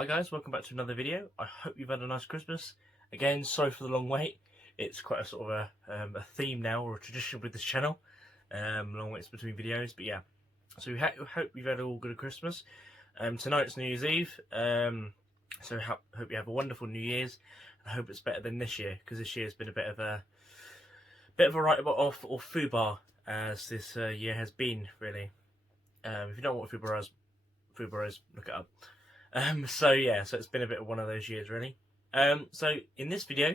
Hi guys, welcome back to another video. I hope you've had a nice Christmas. Again, sorry for the long wait. It's quite a sort of a theme now, or a tradition with this channel. Long waits between videos, but yeah. So we hope you've had all good Christmas. Tonight's New Year's Eve, so hope you have a wonderful New Year's. I hope it's better than this year, because this year's been a bit of a write-off or foobar, as this year has been, really. If you don't know what foobar is, look it up. So it's been a bit of one of those years, really. So in this video,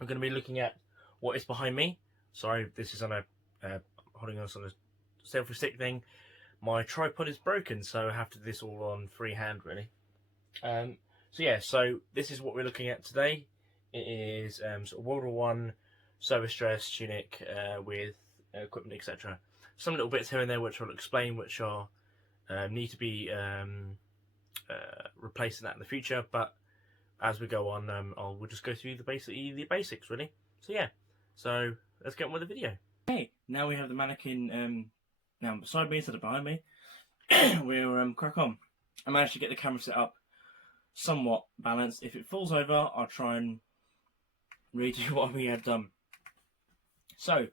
I'm going to be looking at what is behind me. Sorry, this is on a holding on a selfie stick thing. My tripod is broken, so I have to do this all on freehand, really. So this is what we're looking at today. It is sort of World War I service dress tunic with equipment, etc. Some little bits here and there which I'll explain, which are need to be replacing that in the future, but as we go on, we'll just go through the basics, really. So let's get on with the video. Okay, now we have the mannequin now beside me instead of behind me. We'll crack on. I managed to get the camera set up somewhat balanced. If it falls over, I'll try and redo what we had done. So,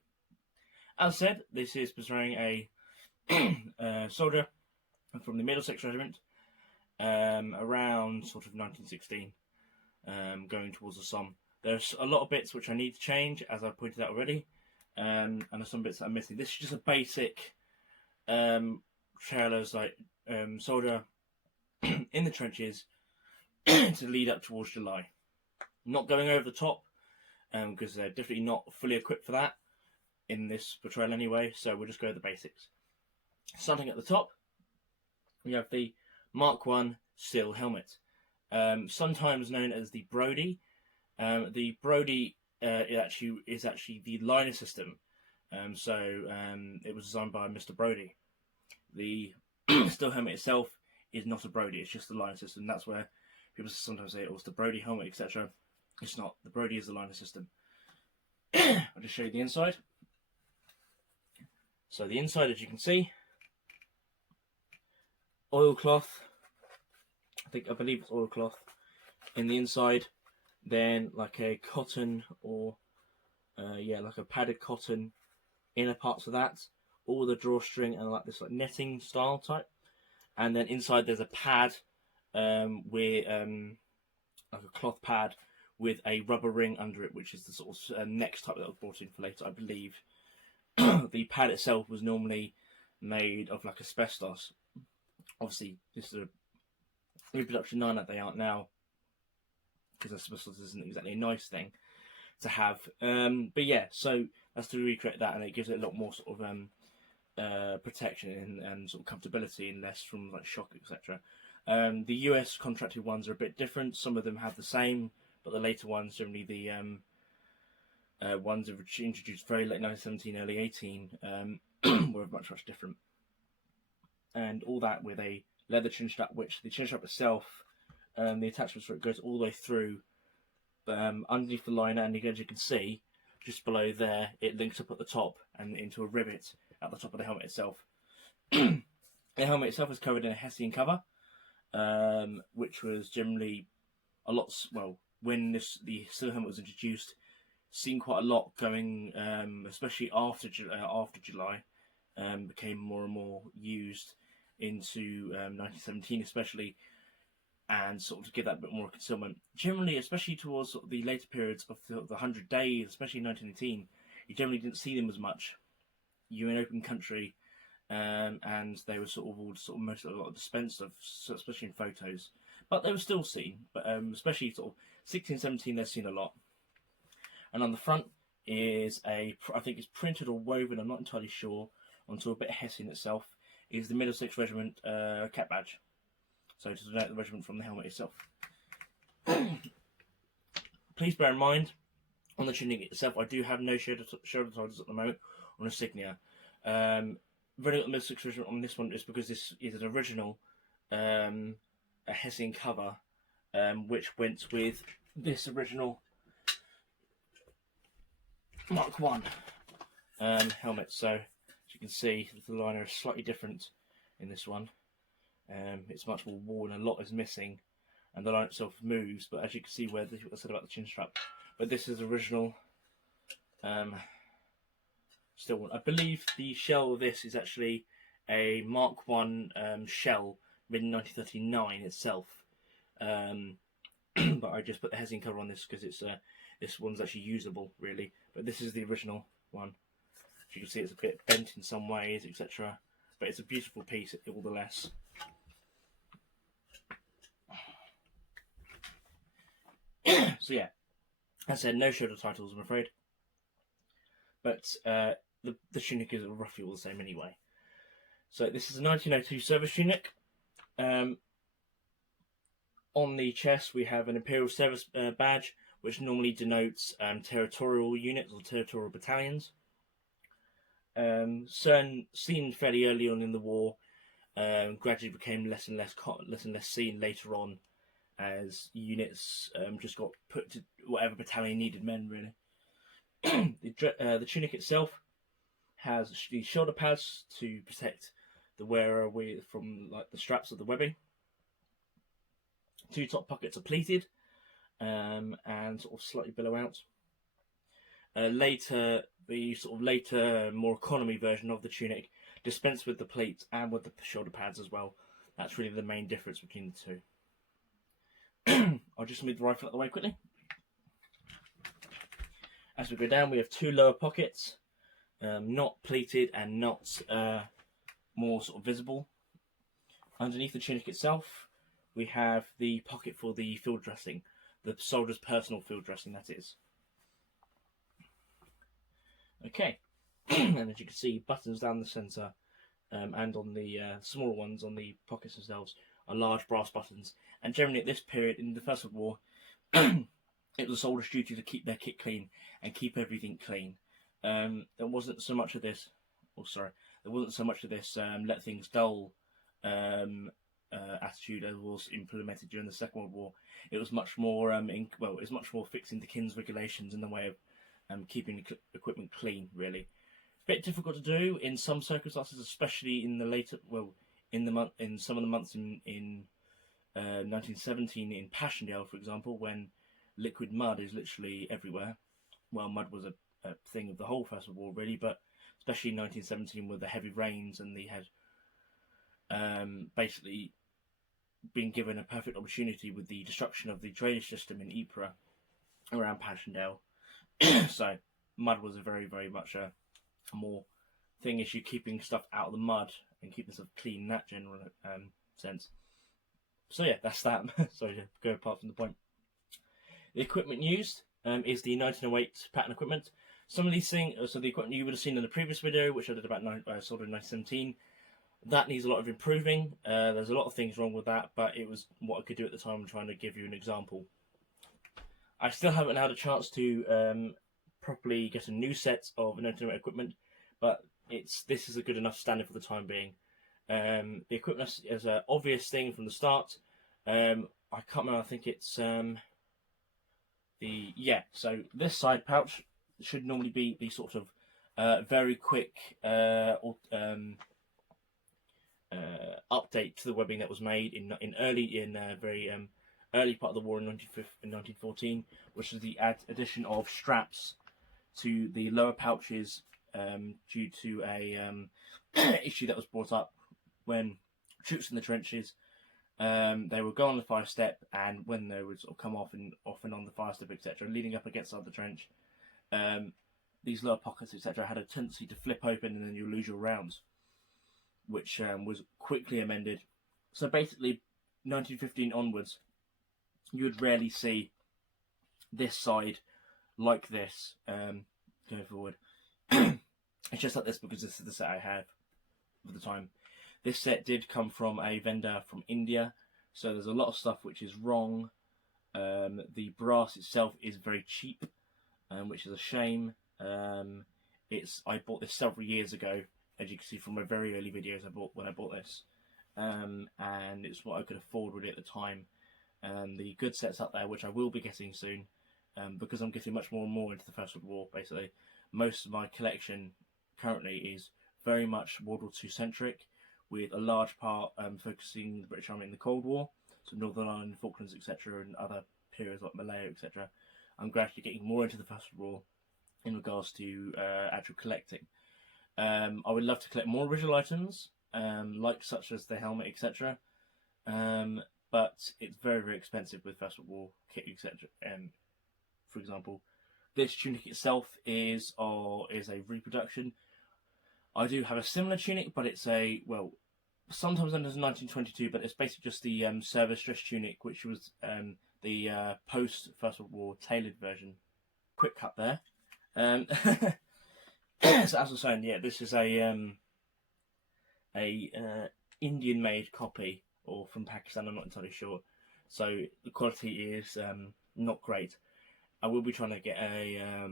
as I said, this is portraying a soldier from the Middlesex Regiment, around sort of 1916, going towards the Somme. There's a lot of bits which I need to change, as I pointed out already, and there's some bits that I'm missing. This is just a basic trailers, like soldier in the trenches to lead up towards July. Not going over the top, because they're definitely not fully equipped for that in this portrayal anyway, so we'll just go with the basics. Starting at the top, we have the Mark I steel helmet, sometimes known as the Brodie. The Brodie is actually the liner system, it was designed by Mr. Brodie. The steel helmet itself is not a Brodie, it's just the liner system. That's where people sometimes say, oh, it's the Brodie helmet, etc. It's not. The Brodie is the liner system. I'll just show you the inside. So the inside, as you can see, oilcloth. I believe it's oilcloth in the inside. Then like a cotton or like a padded cotton inner parts of that. All the drawstring and like this like netting style type. And then inside there's a pad with like a cloth pad with a rubber ring under it, which is the sort of next type that was brought in for later, I believe. The pad itself was normally made of like asbestos. Obviously, this is a reproduction 9 that they aren't now, because asbestos isn't exactly a nice thing to have. But yeah, so that's to recreate that, and it gives it a lot more sort of protection and sort of comfortability, and less from like shock, etc. The US contracted ones are a bit different. Some of them have the same, but the later ones, generally the ones that were introduced very late 1917, early 18, were much different. And all that with a leather chin strap, which the chin strap itself, the attachments for it goes all the way through underneath the liner, and as you can see, just below there, it links up at the top and into a rivet at the top of the helmet itself. The helmet itself is covered in a Hessian cover, which was generally a lot, well, when the steel helmet was introduced, seen quite a lot going, especially after July, became more and more used into 1917 especially, and sort of to give that a bit more concealment. Generally, especially towards sort of the later periods of the 100 days, especially 1918, you generally didn't see them as much. You were in open country, and they were sort of all a lot dispensed of, especially in photos. But they were still seen, but especially sort of 16, 17, they're seen a lot. And on the front is I think it's printed or woven, I'm not entirely sure, onto a bit of Hessian itself, is the Middlesex Regiment cap badge. So to denote the regiment from the helmet itself. Please bear in mind, on the tunic itself, I do have no shoulder titles at the moment on insignia. Running up the Middlesex Regiment on this one is because this is an original a Hessian cover, which went with this original Mark I helmet. So as you can see, the liner is slightly different in this one. It's much more worn, a lot is missing, and the line itself moves. But as you can see, where what I said about the chin strap, but this is original. Still one. I believe the shell of this is actually a Mark One shell made in 1939 itself. But I just put the hessian cover on this because it's this one's actually usable, really. But this is the original one. As you can see, it's a bit bent in some ways, etc. But it's a beautiful piece, all the less. So yeah, as I said, no shoulder titles, I'm afraid. But the tunic is roughly all the same anyway. So this is a 1902 service tunic. On the chest we have an Imperial Service badge, which normally denotes territorial units or territorial battalions. Seen fairly early on in the war, gradually became less and less seen later on, as units just got put to whatever battalion needed men, really. The tunic itself has the shoulder pads to protect the wearer from like the straps of the webbing. Two top pockets are pleated and sort of slightly billow out. Later, more economy version of the tunic dispensed with the pleats and with the shoulder pads as well. That's really the main difference between the two. I'll just move the rifle out of the way quickly. As we go down, we have two lower pockets, not pleated and not more sort of visible. Underneath the tunic itself, we have the pocket for the field dressing, the soldier's personal field dressing, that is. Okay, and as you can see, buttons down the centre and on the smaller ones on the pockets themselves are large brass buttons. And generally at this period in the First World War, it was a soldier's duty to keep their kit clean and keep everything clean. There wasn't so much of this. Let things dull attitude as was implemented during the Second World War. It was much more fixing the King's regulations in the way of keeping the equipment clean. Really, bit difficult to do in some circumstances, especially in the later in some of the months in 1917 in Passchendaele, for example, when liquid mud is literally everywhere. Well, mud was a thing of the whole First World War, really, but especially in 1917 with the heavy rains, and they had basically been given a perfect opportunity with the destruction of the drainage system in Ypres around Passchendaele. So mud was a very, very much a more thing issue, keeping stuff out of the mud and keeping stuff clean in that general sense. So yeah, that's that. Sorry to go apart from the point. The equipment used is the 1908 pattern equipment. Some of these things, so the equipment you would have seen in the previous video, which I did about sort of 1917, that needs a lot of improving. There's a lot of things wrong with that, but it was what I could do at the time. I'm trying to give you an example. I still haven't had a chance to properly get a new set of 1908 equipment, but this is a good enough standard for the time being. The equipment is an obvious thing from the start. I can't remember. I think it's So this side pouch should normally be the sort of very quick update to the webbing that was made in very early part of the war in 1914, which is the addition of straps to the lower pouches due to a issue that was brought up when troops in the trenches, they would go on the fire step, and when they would sort of come off and on the fire step, etc., leading up against the trench, these lower pockets, etc., had a tendency to flip open, and then you lose your rounds, which was quickly amended. So basically, 1915 onwards, you would rarely see this side like this going forward. It's just like this because this is the set I have at the time. This set did come from a vendor from India, so there's a lot of stuff which is wrong. The brass itself is very cheap, which is a shame. I bought this several years ago, as you can see from my very early videos when I bought this, and it's what I could afford really at the time. The good sets up there, which I will be getting soon, because I'm getting much more and more into the First World War. Basically, most of my collection currently is very much World War II centric, with a large part focusing the British Army in the Cold War. so Northern Ireland, Falklands, etc., and other periods like Malaya, etc., I'm gradually getting more into the First World War in regards to actual collecting. I would love to collect more original items, like such as the helmet, etc. But it's very, very expensive with First World War kit, etc. For example, this tunic itself is a reproduction. I do have a similar tunic, but it's sometimes under 1922, but it's basically just the service dress tunic, which was the post First World War tailored version. Quick cut there. So as I was saying, yeah, this is a Indian-made copy, or from Pakistan. I'm not entirely sure. So the quality is not great. I will be trying to get a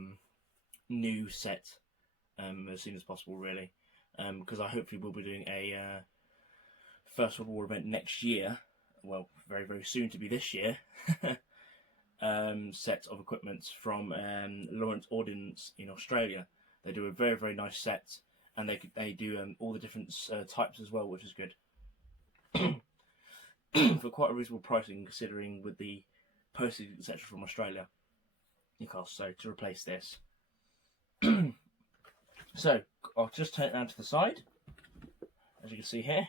new set as soon as possible, really, because I hopefully will be doing a First World War event next year. Well, very, very soon to be this year. Set of equipment from Lawrence Ordnance in Australia. They do a very, very nice set, and they do all the different types as well, which is good. For quite a reasonable pricing, considering with the postage, etc. from Australia. So to replace this. So I'll just turn it around to the side, as you can see here.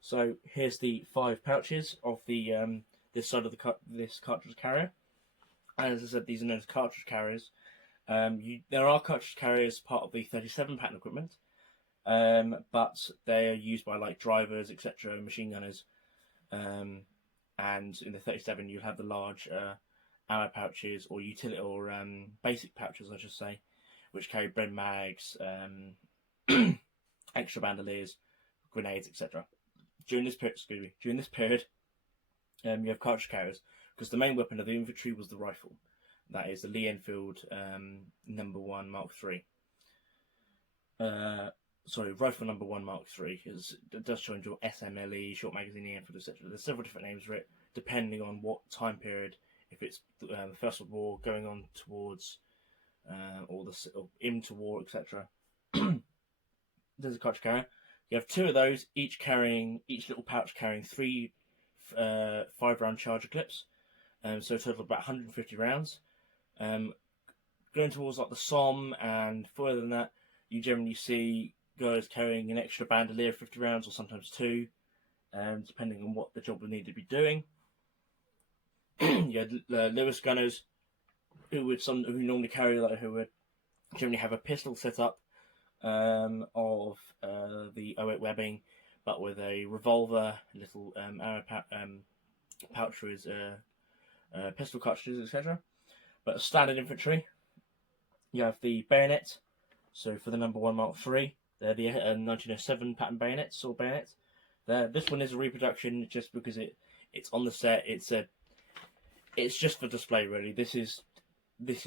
So here's the 5 pouches of the this side of this cartridge carrier. And as I said, these are known as cartridge carriers. There are cartridge carriers part of the 37 pattern equipment, but they are used by like drivers, etc., machine gunners. And in the 37, you'll have the large ammo pouches or utility or basic pouches, I should say, which carry Bren mags, extra bandoliers, grenades, etc. During this period, you have cartridge carriers, because the main weapon of the infantry was the rifle. That is the Lee Enfield number 1 Mark III. Rifle number 1 Mark III, because it does change your SMLE, short magazine, Enfield, etc. There's several different names for it, depending on what time period. If it's the First World War going on towards, or into war, etc. There's a cartridge carrier. You have 2 of those, each little pouch carrying 3 5-round charger clips. So a total of about 150 rounds. Going towards like the Somme and further than that, you generally see guys carrying an extra bandolier of 50 rounds, or sometimes 2, depending on what the job will need to be doing. You had Lewis gunners who normally carry who would generally have a pistol set up of the 08 webbing, but with a revolver, little arrow pouch for his pistol cartridges, etc. But standard infantry, you have the bayonet. So for the number 1 Mark III, they're the 1907 pattern bayonets or bayonet. This one is a reproduction just because it's on the set. It's just for display, really. This is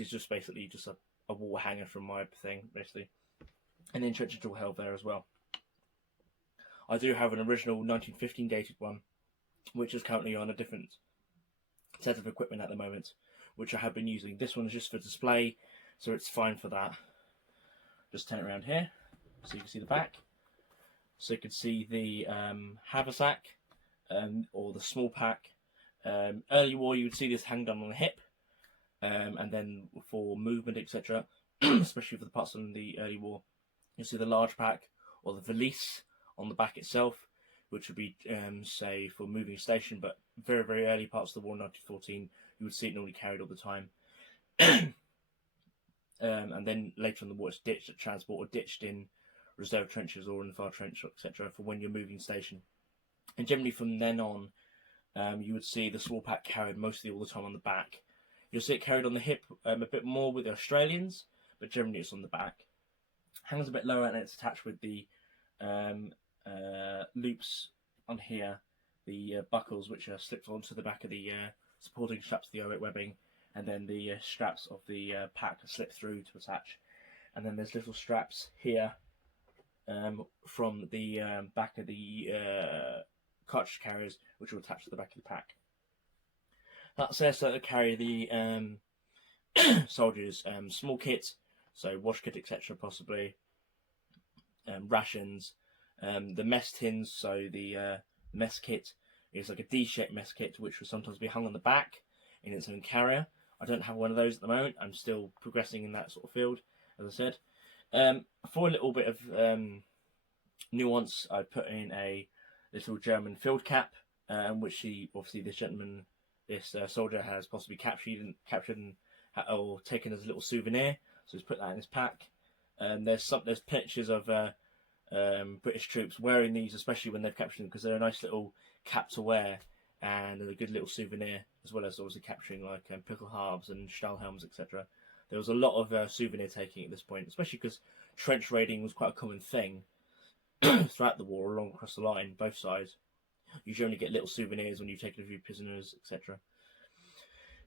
just basically just a wall hanger from my thing, basically. And then Churchill Drill held there as well. I do have an original 1915 dated one, which is currently on a different set of equipment at the moment, which I have been using. This one is just for display, so it's fine for that. Just turn it around here, so you can see the back. So you can see the haversack, or the small pack. Early war, you would see this hang down on the hip, and then for movement, etc., especially for the parts in the early war, you see the large pack or the valise on the back itself, which would be, say, for moving station, but very, very early parts of the war, 1914, you would see it normally carried all the time. And then later in the war, it's ditched at transport or ditched in reserve trenches or in the fire trench, etc., for when you're moving station. And generally from then on, you would see the small pack carried mostly all the time on the back. You'll see it carried on the hip a bit more with the Australians, but generally it's on the back. Hangs a bit lower, and it's attached with the loops on here, the buckles which are slipped onto the back of the supporting straps of the 08 webbing, and then the straps of the pack are slipped through to attach. And then there's little straps here from the back of the cartridge carriers, which will attach to the back of the pack. That's there so to carry the soldiers' small kit, so wash kit, etc., possibly, rations, the mess tins, so the mess kit, It's like a D-shaped mess kit, which will sometimes be hung on the back in its own carrier. I don't have one of those at the moment. I'm still progressing in that sort of field, as I said. For a little bit of nuance, I put in a little German field cap, which obviously this soldier has possibly captured or taken as a little souvenir. So he's put that in his pack. There's pictures of British troops wearing these, especially when they've captured them, because they're a nice little cap to wear and a good little souvenir, as well as obviously capturing like Pickelhaubs and Stahlhelms, etc. There was a lot of souvenir taking at this point, especially because trench raiding was quite a common thing throughout the war, along across the line, both sides. You generally get little souvenirs when you've taken a few prisoners, etc.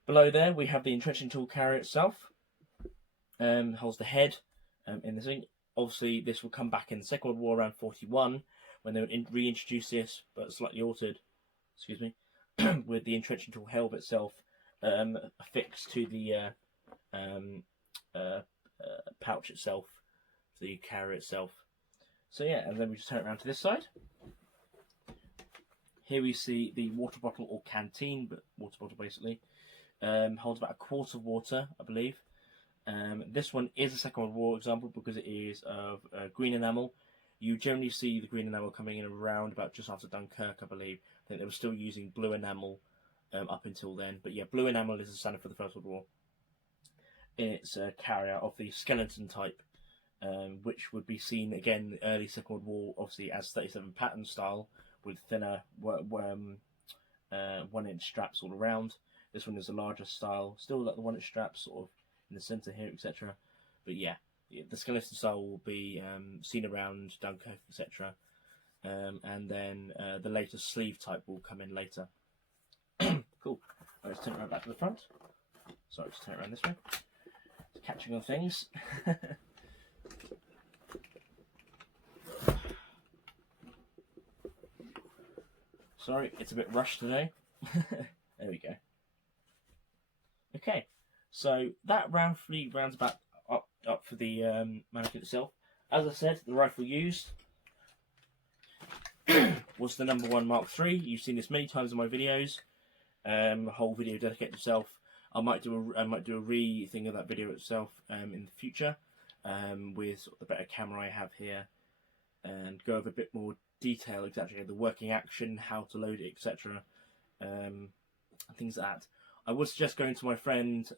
Below there, we have the entrenching tool carrier itself. Holds the head in this thing. Obviously, this will come back in the Second World War around 41, when they would reintroduce this, but slightly altered, with the entrenching tool helve itself affixed to the pouch itself, the carrier itself. So yeah, and then we just turn it around to this side. Here we see the water bottle or canteen, but water bottle basically. Holds about a quart of water, I believe. This one is a Second World War example because it is of green enamel. You generally see the green enamel coming in around about just after Dunkirk, I believe. I think they were still using blue enamel up until then. But yeah, blue enamel is the standard for the First World War. It's a carrier of the skeleton type, which would be seen again in the early Second World War, obviously as 37 pattern style, with thinner 1-inch straps all around. This one is a larger style, still like the 1-inch straps sort of in the centre here, etc. But yeah, the skeleton style will be seen around Dunkirk, etc. And then the later sleeve type will come in later. Cool. Let's turn it right back to the front. Sorry, just turn it around this way. It's catching on things. Sorry, it's a bit rushed today. There we go. Okay, so that roughly rounds about up for the mannequin itself. As I said, the rifle used was the number 1 Mark III. You've seen this many times in my videos. A whole video dedicated to itself. I might do a re-thing of that video itself in the future, with sort of the better camera I have here, and go over a bit more detail, exactly the working action, how to load it, etc. Things like that. I would suggest going to my friend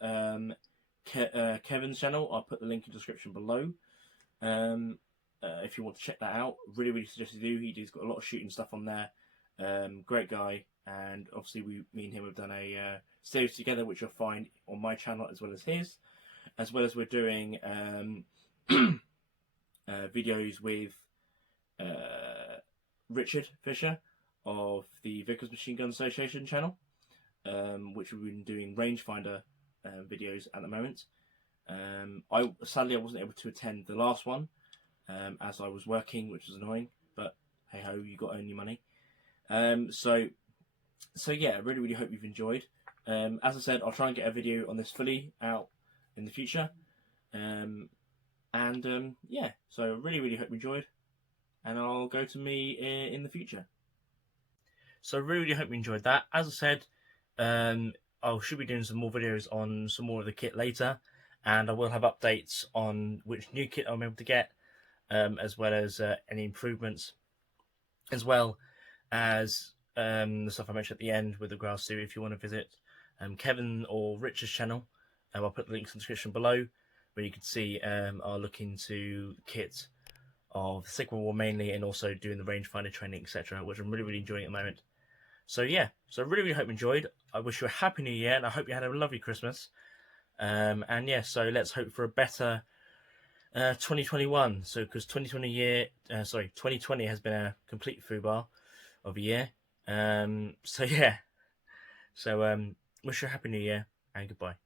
Kevin's channel. I'll put the link in the description below. If you want to check that out, really suggest you do. He's got a lot of shooting stuff on there. Great guy, and obviously me and him have done a series together, which you'll find on my channel as well as his, as well as we're doing videos with Richard Fisher of the Vickers Machine Gun Association channel, which we've been doing rangefinder videos at the moment. Sadly I wasn't able to attend the last one as I was working, which was annoying, but hey ho, you got to earn your money. So yeah, I really hope you've enjoyed. As I said, I'll try and get a video on this fully out in the future. Yeah, so really hope you enjoyed, and I'll go to me in the future. So really hope you enjoyed that. As I said, I should be doing some more videos on some more of the kit later, and I will have updates on which new kit I'm able to get, as well as any improvements, as well as the stuff I mentioned at the end with regards to if you want to visit Kevin or Richard's channel. I'll put the links in the description below, where you can see our look into kit of the Second World War mainly, and also doing the rangefinder training, etc., which I'm really enjoying at the moment. So yeah, so I really hope you enjoyed. I wish you a happy new year, and I hope you had a lovely Christmas. And yeah, so let's hope for a better 2021. So because 2020 has been a complete foobar of a year. So yeah, so wish you a happy new year, and goodbye.